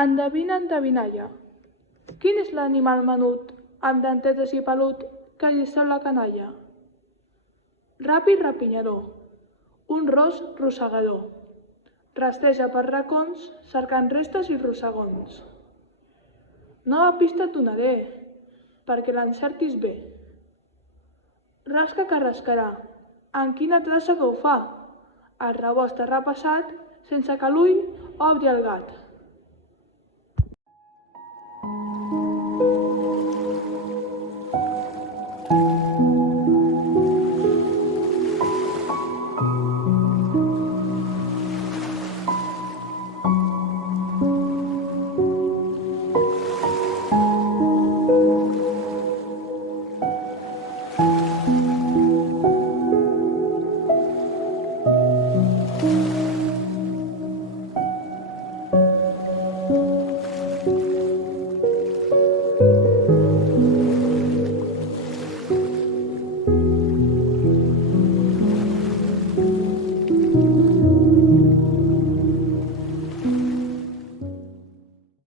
Endevina, endevinalla. Quin és l'animal menut, amb dentetes i pelut, que disseu la canalla? Ràpid rapinyador, un ros rosegador. Rastreja per racons, cercant restes i rossegons. Nova pista et donaré, perquè l'encertis bé. Rasca que rascarà, en quina traça que ho fa? El rebost ha repassat, sense que l'ull obri el gat.